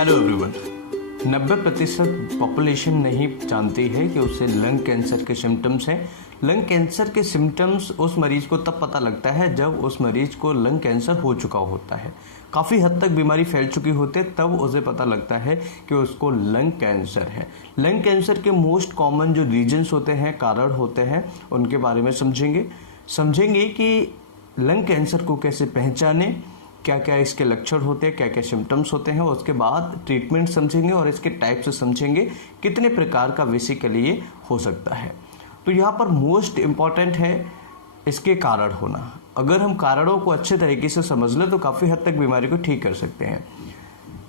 Hello everyone. 90% population नहीं जानती है कि उसे लंग कैंसर के सिम्टम्स हैं। लंग कैंसर के सिम्टम्स उस मरीज को तब पता लगता है जब उस मरीज को लंग कैंसर हो चुका होता है, काफ़ी हद तक बीमारी फैल चुकी होती है, तब उसे पता लगता है कि उसको लंग कैंसर है। लंग कैंसर के मोस्ट कॉमन जो रीजन्स होते हैं, कारण होते हैं, उनके बारे में समझेंगे कि लंग कैंसर को कैसे पहचाने, क्या क्या इसके लक्षण होते हैं, क्या क्या सिम्टम्स होते हैं, उसके बाद ट्रीटमेंट समझेंगे और इसके टाइप से समझेंगे कितने प्रकार का बेसिकली ये हो सकता है। तो यहाँ पर मोस्ट इम्पॉर्टेंट है इसके कारण होना। अगर हम कारणों को अच्छे तरीके से समझ लें तो काफ़ी हद तक बीमारी को ठीक कर सकते हैं।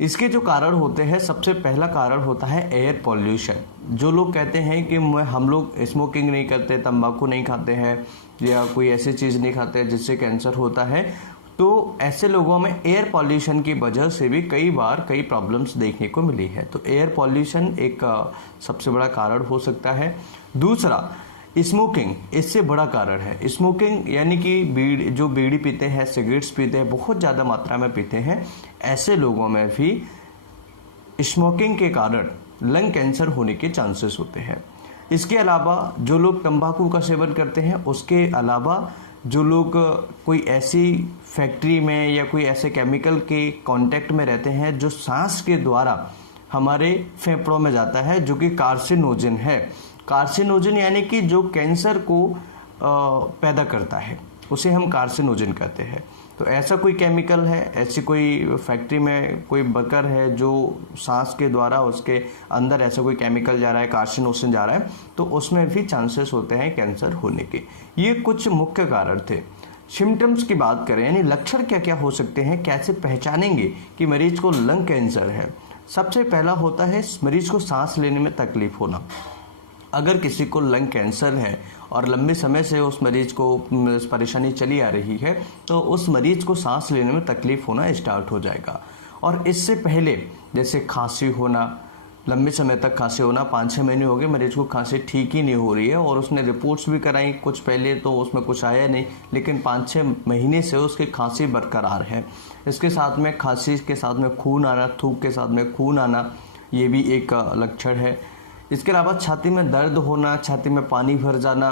इसके जो कारण होते हैं, सबसे पहला कारण होता है एयर पॉल्यूशन। जो लोग कहते हैं कि हम लोग स्मोकिंग नहीं करते, तंबाकू नहीं खाते हैं या कोई ऐसी चीज़ नहीं खाते जिससे कैंसर होता है, तो ऐसे लोगों में एयर पॉल्यूशन की वजह से भी कई बार कई प्रॉब्लम्स देखने को मिली है। तो एयर पॉल्यूशन एक सबसे बड़ा कारण हो सकता है। दूसरा, स्मोकिंग इससे बड़ा कारण है। स्मोकिंग यानी कि जो बीड़ी पीते हैं, सिगरेट्स पीते हैं, बहुत ज़्यादा मात्रा में पीते हैं, ऐसे लोगों में भी स्मोकिंग के कारण लंग कैंसर होने के चांसेस होते हैं। इसके अलावा जो लोग तंबाकू का सेवन करते हैं, उसके अलावा जो लोग कोई ऐसी फैक्ट्री में या कोई ऐसे केमिकल के कांटेक्ट में रहते हैं जो सांस के द्वारा हमारे फेफड़ों में जाता है, जो कि कार्सिनोजन है। कार्सिनोजन यानी कि जो कैंसर को पैदा करता है, उसे हम कार्सिनोजन कहते हैं। तो ऐसा कोई केमिकल है, ऐसी कोई फैक्ट्री में कोई वर्कर है जो सांस के द्वारा उसके अंदर ऐसा कोई केमिकल जा रहा है, कार्सिनोजन जा रहा है, तो उसमें भी चांसेस होते हैं कैंसर होने के। ये कुछ मुख्य कारण थे। सिम्टम्स की बात करें, यानी लक्षण क्या क्या हो सकते हैं, कैसे पहचानेंगे कि मरीज को लंग कैंसर है। सबसे पहला होता है मरीज को सांस लेने में तकलीफ होना। अगर किसी को लंग कैंसर है और लंबे समय से उस मरीज को परेशानी चली आ रही है, तो उस मरीज को सांस लेने में तकलीफ होना स्टार्ट हो जाएगा। और इससे पहले जैसे खांसी होना, लंबे समय तक खांसी होना, 5-6 महीने हो गए मरीज को खांसी ठीक ही नहीं हो रही है और उसने रिपोर्ट्स भी कराई कुछ पहले, तो उसमें कुछ आया नहीं, लेकिन 5-6 महीने से उसकी खांसी बरकरार है। इसके साथ में खांसी के साथ में खून आना, थूक के साथ में खून आना, ये भी एक लक्षण है। इसके अलावा छाती में दर्द होना, छाती में पानी भर जाना,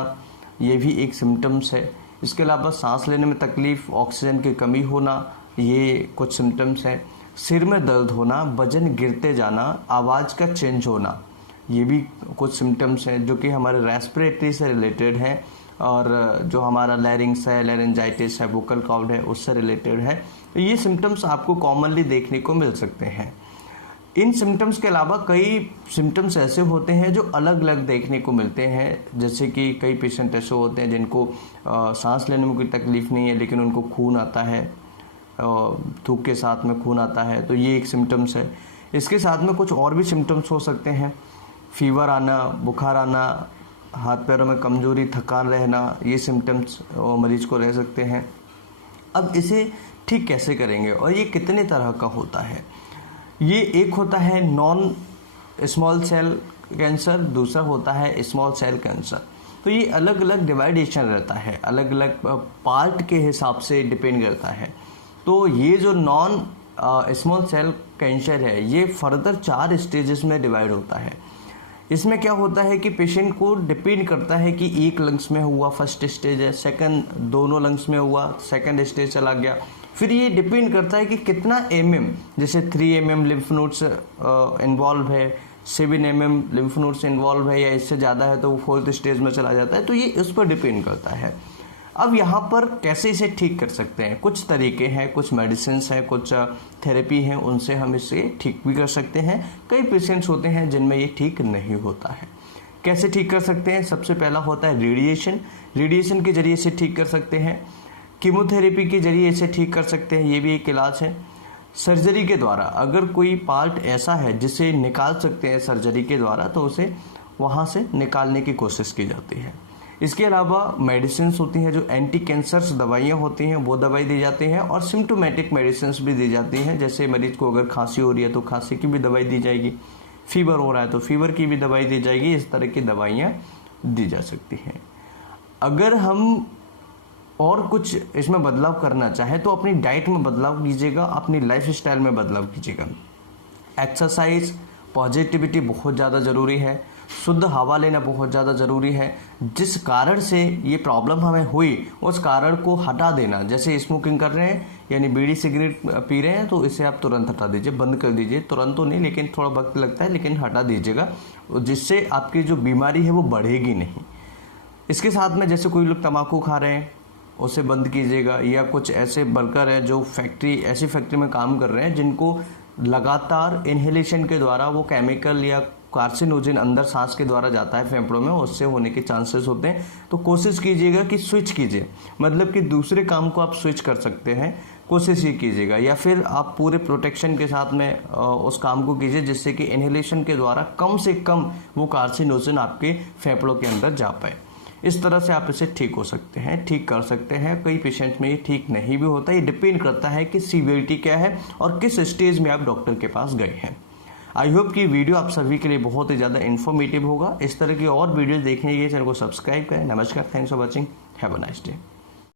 ये भी एक सिम्टम्स है। इसके अलावा सांस लेने में तकलीफ, ऑक्सीजन की कमी होना, ये कुछ सिम्टम्स हैं। सिर में दर्द होना, वजन गिरते जाना, आवाज़ का चेंज होना, ये भी कुछ सिम्टम्स हैं जो कि हमारे रेस्पिरेटरी से रिलेटेड हैं और जो हमारा लैरिंग्स है, लैरिंजाइटिस है, वोकल कॉर्ड है, उससे रिलेटेड है। तो ये सिम्टम्स आपको कॉमनली देखने को मिल सकते हैं। इन सिम्टम्स के अलावा कई सिम्टम्स ऐसे होते हैं जो अलग अलग देखने को मिलते हैं, जैसे कि कई पेशेंट ऐसे होते हैं जिनको सांस लेने में कोई तकलीफ़ नहीं है लेकिन उनको खून आता है, थूक के साथ में खून आता है, तो ये एक सिम्टम्स है। इसके साथ में कुछ और भी सिम्टम्स हो सकते हैं, फीवर आना, बुखार आना, हाथ पैरों में कमजोरी, थकान रहना, ये सिम्टम्स मरीज को रह सकते हैं। अब इसे ठीक कैसे करेंगे और ये कितने तरह का होता है? ये एक होता है नॉन स्मॉल सेल कैंसर, दूसरा होता है स्मॉल सेल कैंसर। तो ये अलग अलग डिवाइडेशन रहता है, अलग अलग पार्ट के हिसाब से डिपेंड करता है। तो ये जो नॉन स्मॉल सेल कैंसर है, ये फर्दर 4 स्टेजेस में डिवाइड होता है। इसमें क्या होता है कि पेशेंट को डिपेंड करता है कि एक लंग्स में हुआ, फर्स्ट स्टेज है, सेकंड दोनों लंग्स में हुआ, सेकंड स्टेज चला गया। फिर ये डिपेंड करता है कि कितना जैसे 3 mm लिम्फ नोड्स इन्वॉल्व है, 7 mm लिम्फ नोड्स इन्वॉल्व है, या इससे ज़्यादा है तो वो 4th स्टेज में चला जाता है। तो ये इस पर डिपेंड करता है। अब यहाँ पर कैसे इसे ठीक कर सकते हैं? कुछ तरीके हैं, कुछ मेडिसिन हैं, कुछ थेरेपी हैं, उनसे हम इसे ठीक भी कर सकते हैं। कई पेशेंट्स होते हैं जिनमें ये ठीक नहीं होता है। कैसे ठीक कर सकते हैं? सबसे पहला होता है रेडिएशन के जरिए से ठीक कर सकते हैं। कीमोथेरेपी के जरिए इसे ठीक कर सकते हैं, ये भी एक इलाज है। सर्जरी के द्वारा अगर कोई पार्ट ऐसा है जिसे निकाल सकते हैं सर्जरी के द्वारा, तो उसे वहाँ से निकालने की कोशिश की जाती है। इसके अलावा मेडिसिन होती हैं, जो एंटी कैंसर्स दवाइयाँ होती हैं, वो दवाई दी जाती हैं, और सिम्टोमेटिक मेडिसिन भी दी जाती हैं। जैसे मरीज को अगर खांसी हो रही है तो खांसी की भी दवाई दी जाएगी, फीवर हो रहा है तो फीवर की भी दवाई दी जाएगी। इस तरह की दवाइयाँ दी जा सकती हैं। अगर हम और कुछ इसमें बदलाव करना चाहे तो अपनी डाइट में बदलाव कीजिएगा, अपनी लाइफ स्टाइल में बदलाव कीजिएगा। एक्सरसाइज, पॉजिटिविटी बहुत ज़्यादा ज़रूरी है, शुद्ध हवा लेना बहुत ज़्यादा ज़रूरी है। जिस कारण से ये प्रॉब्लम हमें हुई उस कारण को हटा देना, जैसे स्मोकिंग कर रहे हैं यानी बीड़ी सिगरेट पी रहे हैं तो इसे आप तुरंत हटा दीजिए, बंद कर दीजिए। तुरंत तो नहीं, लेकिन थोड़ा वक्त लगता है, लेकिन हटा दीजिएगा, जिससे आपकी जो बीमारी है वो बढ़ेगी नहीं। इसके साथ में जैसे कोई लोग तम्बाकू खा रहे हैं उसे बंद कीजिएगा, या कुछ ऐसे वर्कर हैं जो ऐसी फैक्ट्री में काम कर रहे हैं जिनको लगातार इन्हेलेशन के द्वारा वो केमिकल या कार्सिनोजन अंदर सांस के द्वारा जाता है फेफड़ों में, उससे होने के चांसेस होते हैं। तो कोशिश कीजिएगा कि स्विच कीजिए, मतलब कि दूसरे काम को आप स्विच कर सकते हैं, कोशिश ही कीजिएगा। या फिर आप पूरे प्रोटेक्शन के साथ में उस काम को कीजिए जिससे कि इन्हेलेशन के द्वारा कम से कम वो कार्सिनोजन आपके फेफड़ों के अंदर जा पाए। इस तरह से आप इसे ठीक हो सकते हैं, ठीक कर सकते हैं। कई पेशेंट में ये ठीक नहीं भी होता, ये डिपेंड करता है कि सीवियरिटी क्या है और किस स्टेज में आप डॉक्टर के पास गए हैं। आई होप कि वीडियो आप सभी के लिए बहुत ही ज़्यादा इन्फॉर्मेटिव होगा। इस तरह की और वीडियो देखने के लिए चैनल को सब्सक्राइब करें। नमस्कार, thanks for watching, have a nice day.